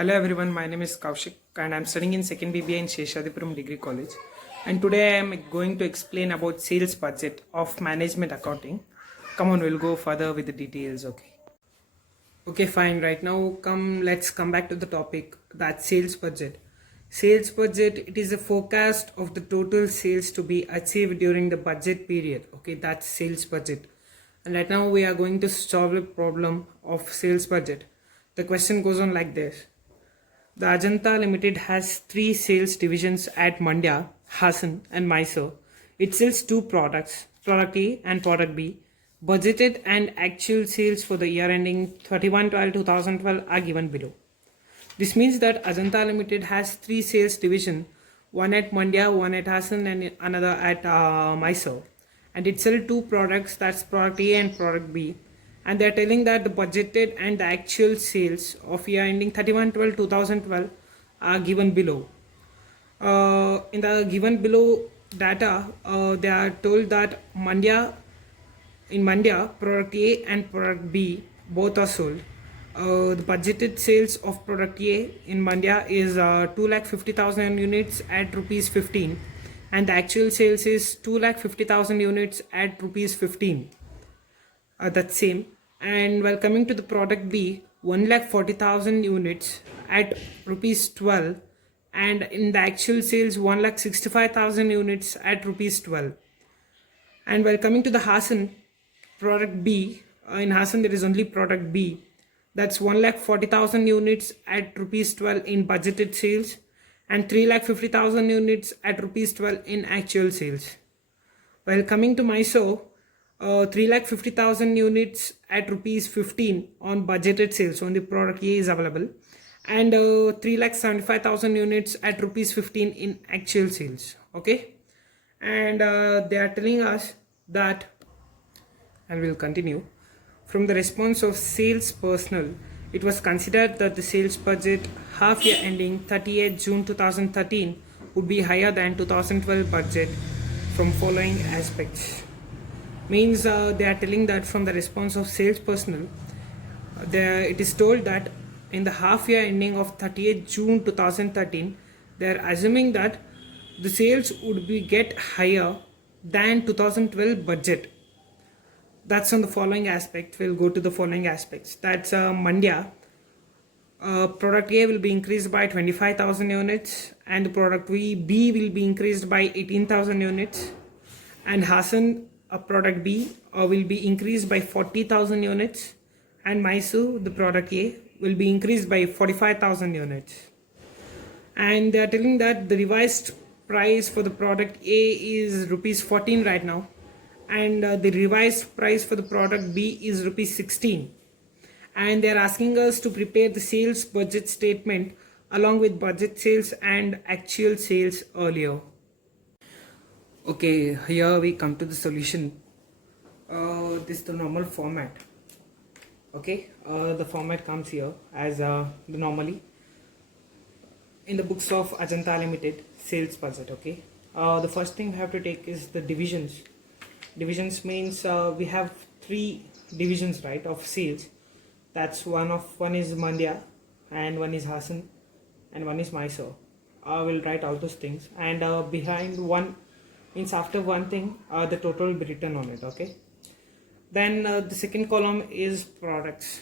Hello everyone, my name is Kaushik and I'm studying in 2nd BBA in Sheshadipuram Degree College. And today I am going to explain about sales budget of management accounting. Come on, we'll go further with the details, okay? Okay, fine. Right now, let's come back to the topic, that sales budget. Sales budget, it is a forecast of the total sales to be achieved during the budget period. Okay, that's sales budget. And right now we are going to solve a problem of sales budget. The question goes on like this. The Ajanta Limited has three sales divisions at Mandya, Hassan and Mysore. It sells two products, product A and product B. Budgeted and actual sales for the year ending 31/12/2012 are given below. This means that Ajanta Limited has three sales divisions, one at Mandya, one at Hassan and another at Mysore. And it sells two products, that's product A and product B. And they are telling that the budgeted and the actual sales of year ending 31/12/2012 are given below. In the given below data, they are told that in Mandya, product A and product B both are sold. The budgeted sales of product A in Mandya is 2,50,000 units at rupees 15, and the actual sales is 2,50,000 units at rupees 15. That's same. And while coming to the product B, 1,40,000 units at rupees 12, and in the actual sales 1,65,000 units at rupees 12. And while coming to the Hassan product B, in Hassan there is only product B, that's 1,40,000 units at rupees 12 in budgeted sales and 3,50,000 units at rupees 12 in actual sales. While coming to Mysore, 3,50,000 units at rupees 15 on budgeted sales, only product A is available, and 3,75,000 units at rupees 15 in actual sales. Okay, and they are telling us that, and we'll continue. From the response of sales personnel, it was considered that the sales budget half year ending 30th June 2013 would be higher than 2012 budget from following aspects. Means they are telling that from the response of sales personnel, it is told that in the half year ending of 30th June 2013, they are assuming that the sales would be get higher than 2012 budget. That's on the following aspect. We'll go to the following aspects. That's Mandya. Product A will be increased by 25,000 units, and the product B will be increased by 18,000 units, and Hassan product B will be increased by 40,000 units, and Mysore, the product A, will be increased by 45,000 units. And they are telling that the revised price for the product A is rupees 14 right now, and the revised price for the product B is rupees 16. And they are asking us to prepare the sales budget statement along with budget sales and actual sales earlier. Okay, here we come to the solution. This is the normal format. Okay, the format comes here as the normally in the books of Ajanta Limited sales budget. Okay, the first thing we have to take is the divisions. Divisions means we have three divisions, right, of sales. That's one is Mandya, and one is Hassan, and one is Mysore. I will write all those things, and behind one means after one thing the total will be written on it. Okay, then the second column is products.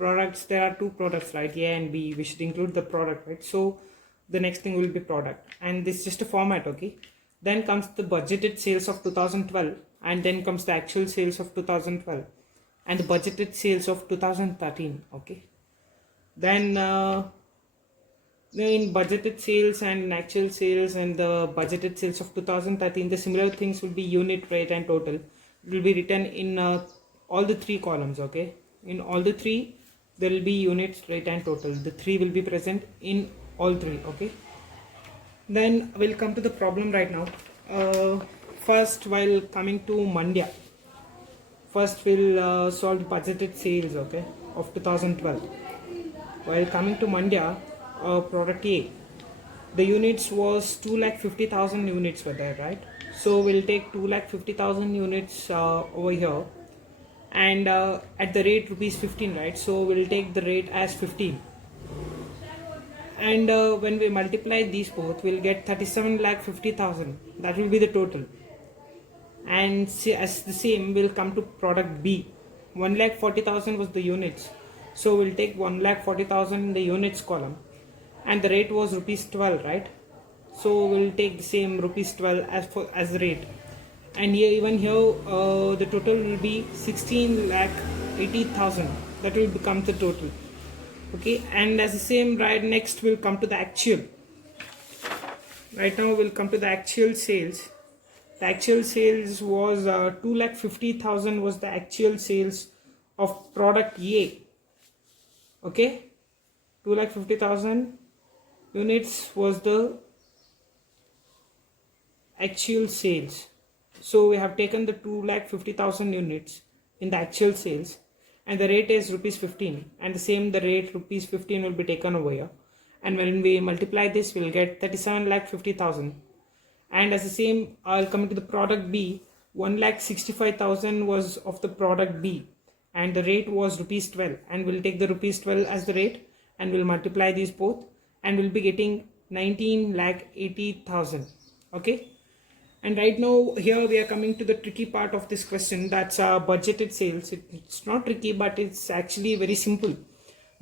There are two products, right, A and B. We should include the product, right? So the next thing will be product, and this is just a format. Okay, then comes the budgeted sales of 2012, and then comes the actual sales of 2012 and the budgeted sales of 2013. Okay, then in budgeted sales and actual sales and the budgeted sales of 2013, the similar things will be unit, rate and total. It will be written in all the three columns. Okay, in all the three there will be units, rate and total. The three will be present in all three. Okay, then we'll come to the problem right now. First, while coming to Mandya, first we'll solve budgeted sales, okay, of 2012. While coming to Mandya, product A, the units was 2,50,000 units were there, right? So we'll take 2,50,000 units over here, and at the rate rupees 15, right? So we'll take the rate as 15. and when we multiply these both, we'll get 37,50,000. That will be the total. And as the same will come to product B. 1,40,000 was the units, so we'll take 1,40,000 in the units column, and the rate was rupees 12, right? So we'll take the same rupees 12 as the rate, and here even here the total will be 16,80,000. That will become the total. Okay, and as the same, right, next we'll come to the actual. Right now we'll come to the actual sales. The actual sales was 2,50,000 was the actual sales of product A. Okay, 2,50,000 units was the actual sales. So we have taken the 2,50,000 units in the actual sales, and the rate is rupees 15, and the same the rate rupees 15 will be taken over here, and when we multiply this we'll get 37,50,000. And as the same, coming to the product B, 1,65,000 was of the product B, and the rate was rupees 12, and we'll take the rupees 12 as the rate, and we'll multiply these both, and we'll be getting 19,80,000. Okay, and right now here we are coming to the tricky part of this question, that's budgeted sales. It's not tricky, but it's actually very simple.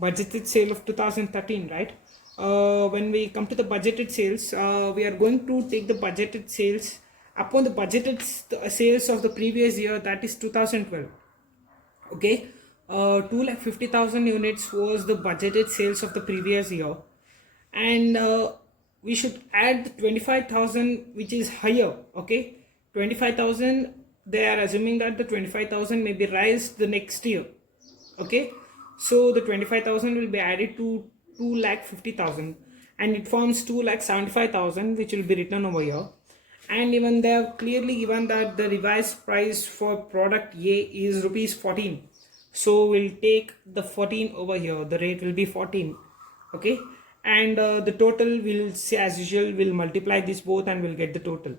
Budgeted sale of 2013, right? When we come to the budgeted sales, we are going to take the budgeted sales upon the budgeted sales of the previous year, that is 2012. Okay, 2,50,000 units was the budgeted sales of the previous year, and we should add the 25,000 which is higher. Okay, 25,000, they are assuming that the 25,000 may be raised the next year. Okay, so the 25,000 will be added to 2,50,000, and it forms 2,75,000, which will be written over here. And even they have clearly given that the revised price for product A is rupees 14, so we'll take the 14 over here. The rate will be 14. Okay, and the total will say, as usual, we'll multiply this both and we'll get the total.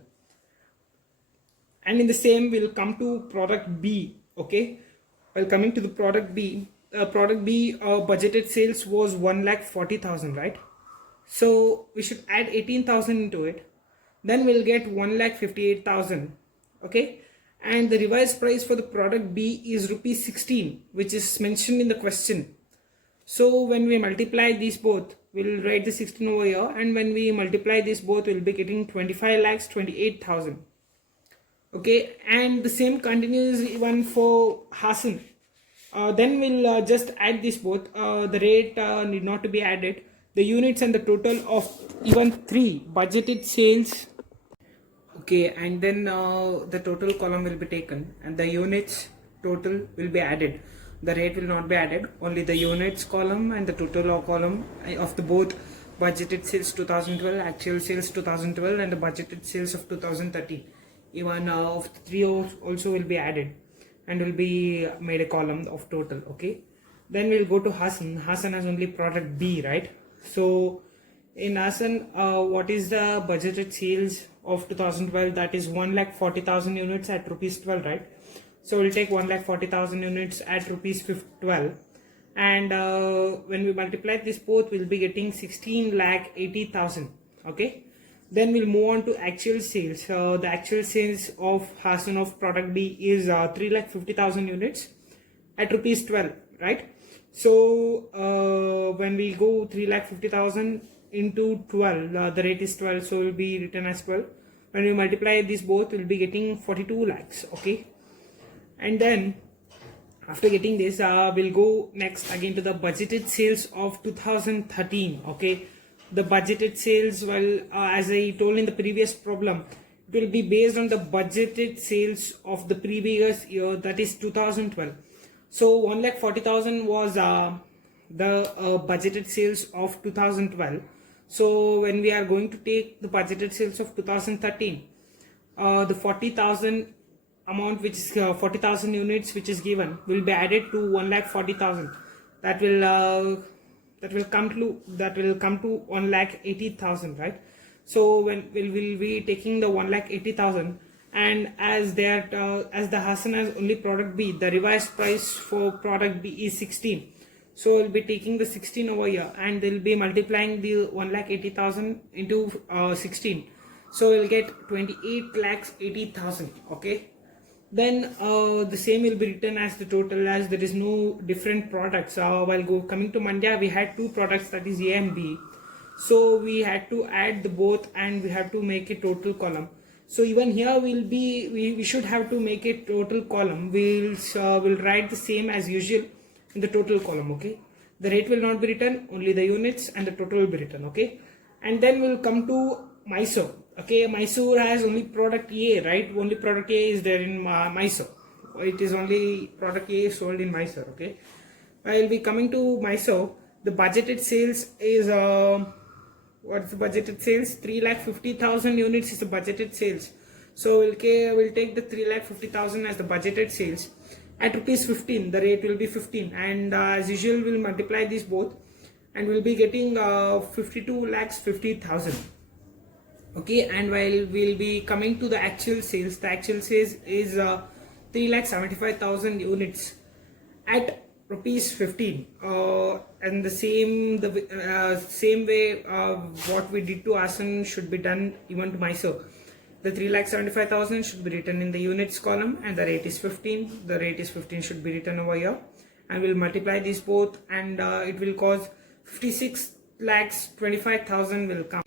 And in the same we'll come to product B. Okay, while coming to the product B, budgeted sales was 1,40,000, right? So we should add 18,000 into it, then we'll get 1,58,000. Okay, and the revised price for the product B is rupees 16, which is mentioned in the question. So when we multiply these both, we'll write the 16 over here, and when we multiply these both, we'll be getting 25,28,000. Okay, and the same continues even for Hassan. Then we'll just add this both. The rate need not to be added. The units and the total of even 3 budgeted sales. Okay, and then the total column will be taken, and the units total will be added. The rate will not be added. Only the units column and the total column of the both budgeted sales 2012, actual sales 2012, and the budgeted sales of 2013. Even of the 3 also will be added, and will be made a column of total. Okay, then we'll go to Hassan. Hassan has only product B, right? So in Hassan, what is the budgeted sales of 2012? That is 1,40,000 units at rupees 12, right? So we'll take 1,40,000 units at rupees 12, and when we multiply this both, we'll be getting 16,80,000. Okay, then we'll move on to actual sales. The actual sales of Hassan of product B is 3,50,000 units at rupees 12, right? So when we go 3,50,000 into 12, the rate is 12, so it will be written as 12. When we multiply these both, we'll be getting 42 lakhs. Okay, and then after getting this, we'll go next again to the budgeted sales of 2013. Okay, the budgeted sales, well, as I told in the previous problem, it will be based on the budgeted sales of the previous year, that is 2012. So 1,40,000 was the budgeted sales of 2012. So when we are going to take the budgeted sales of 2013, the 40,000 amount, which is 40,000 units, which is given, will be added to 1,40,000. That will come to 1,80,000, right? So when we'll be taking the 1,80,000, and as the Hassan has only product B, the revised price for product B is 16. So we'll be taking the 16 over here and they'll be multiplying the 1,80,000 into 16. So we'll get 28,80,000. Okay. Then the same will be written as the total, as there is no different products. While coming to Mandya, we had two products, that is A and B. So we had to add the both and we have to make a total column. So even here we should have to make a total column. We'll write the same as usual in the total column. Okay, the rate will not be written, only the units, and the total will be written. Okay, and then we'll come to Mysore. Okay, Mysore has only product A, right? Only product A is there in Mysore. It is only product A sold in Mysore. Okay, I'll be coming to Mysore. The budgeted sales is what's the budgeted sales? 3,50,000 units is the budgeted sales. So we'll take the 3,50,000 as the budgeted sales. At rupees 15, the rate will be 15, and as usual we'll multiply these both and we'll be getting 52,50,000. Okay, and while we'll be coming to the actual sales, the actual sales is 3,75,000 units at rupees 15. And the same way what we did to Asan should be done even to Mysore. The 3,75,000 should be written in the units column and the rate is 15. The rate is 15 should be written over here, and we'll multiply these both and it will cause 56,25,000 will come.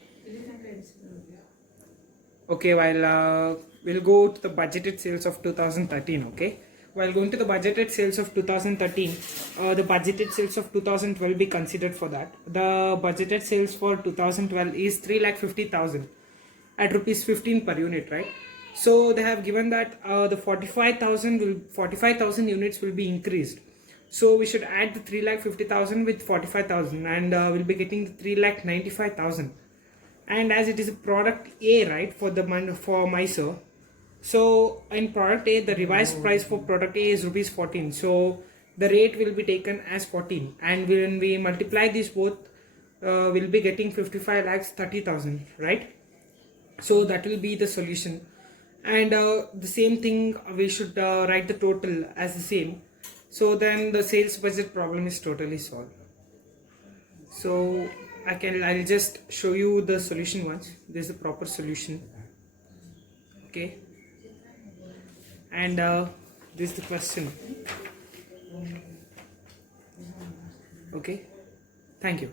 Okay, while we'll go to the budgeted sales of 2013. Okay, while going to the budgeted sales of 2013, the budgeted sales of 2012 will be considered for that. The budgeted sales for 2012 is 3,50,000 at rupees 15 per unit, right? So they have given that the 45,000 units will be increased. So we should add the 3,50,000 with 45,000 and we'll be getting the 3,95,000. And as it is a product A, right, for Mysore, so in product A the revised price for product A is rupees 14. So the rate will be taken as 14, and when we multiply these both, we'll be getting 55,30,000, right? So that will be the solution, and the same thing we should write the total as the same. So then the sales budget problem is totally solved. So I'll just show you the solution once. This is the proper solution. Okay, and this is the question. Okay, thank you.